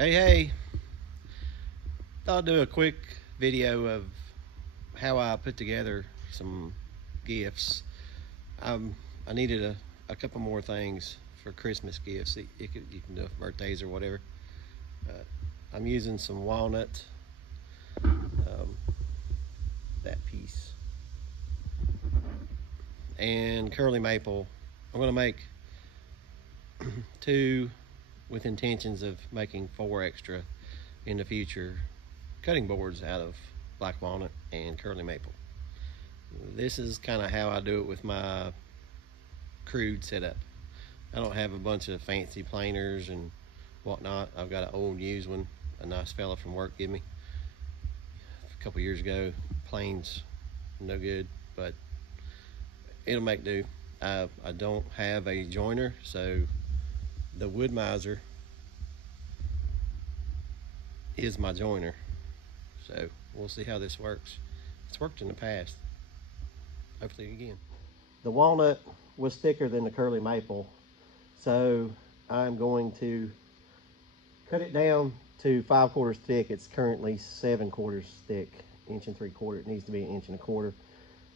Hey, thought I'd do a quick video of how I put together some gifts. I needed a couple more things for Christmas gifts. You can do for birthdays or whatever. I'm using some walnut, that piece, and curly maple. I'm going to make two with intentions of making 4 extra in the future cutting boards out of black walnut and curly maple. This is kind of how I do it with my crude setup. I don't have a bunch of fancy planers and whatnot. I've got an old used one a nice fella from work gave me a couple years ago. Plane's no good, but it'll make do. I don't have a joiner, so the wood miser is my joiner. So we'll see how this works. It's worked in the past. Hopefully again. The walnut was thicker than the curly maple, so I'm going to cut it down to 5/4 thick. It's currently 7/4 thick, 1 3/4. It needs to be 1 1/4.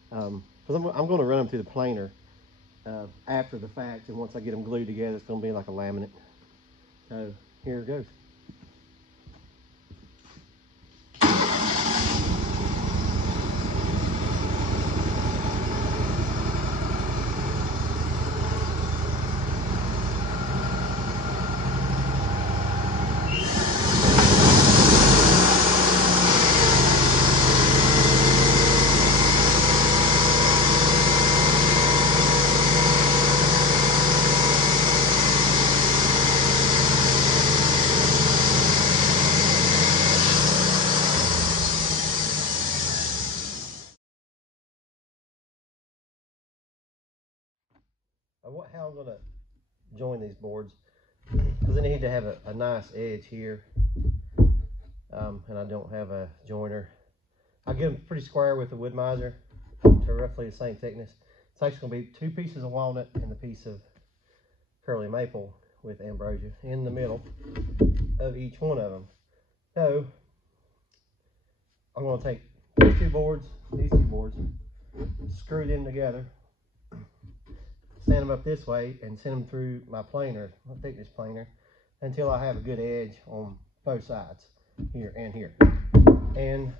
Because I'm going to run them through the planer after the fact, and once I get them glued together, it's going to be like a laminate. So here it goes. How I'm going to join these boards, because I need to have a nice edge here, and I don't have a joiner. I get them pretty square with the wood miser to roughly the same thickness. It's actually going to be 2 pieces of walnut and a piece of curly maple with ambrosia in the middle of each one of them. So I'm going to take these two boards, screw them together, stand them up this way, and send them through my planer, my thickness planer, until I have a good edge on both sides, here and here. And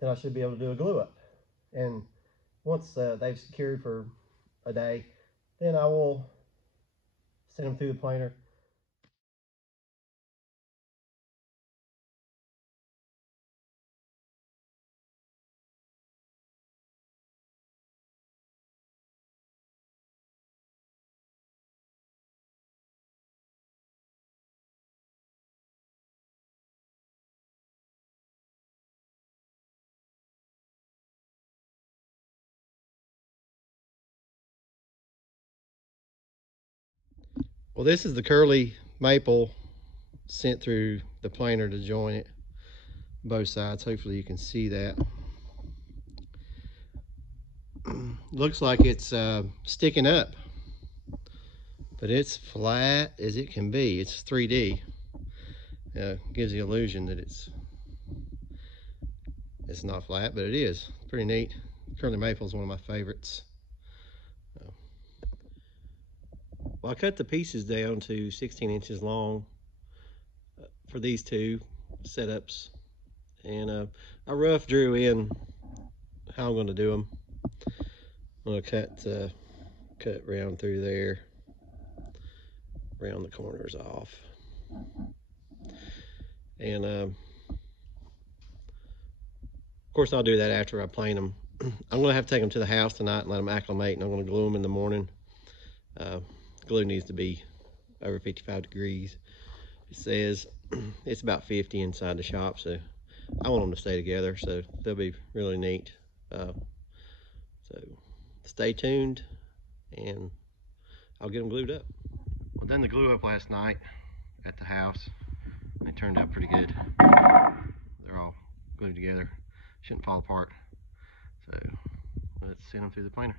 then I should be able to do a glue up. And once they've secured for a day, then I will send them through the planer. Well, this is the curly maple sent through the planer to join it, both sides. Hopefully you can see that. Looks like it's sticking up, but it's flat as it can be. It's 3D. Gives the illusion that it's not flat, but it is. Pretty neat. Curly maple is one of my favorites. Well, I cut the pieces down to 16 inches long for these two setups, and I rough drew in how I'm going to do them. I'm going to cut round through there, round the corners off, and of course I'll do that after I plane them. I'm going to have to take them to the house tonight and let them acclimate, and I'm going to glue them in the morning. Glue needs to be over 55 degrees. It says it's about 50 inside the shop, so I want them to stay together, so they'll be really neat. So stay tuned, and I'll get them glued up. Well, done the glue up last night at the house. They turned out pretty good. They're all glued together. Shouldn't fall apart. So let's send them through the planer.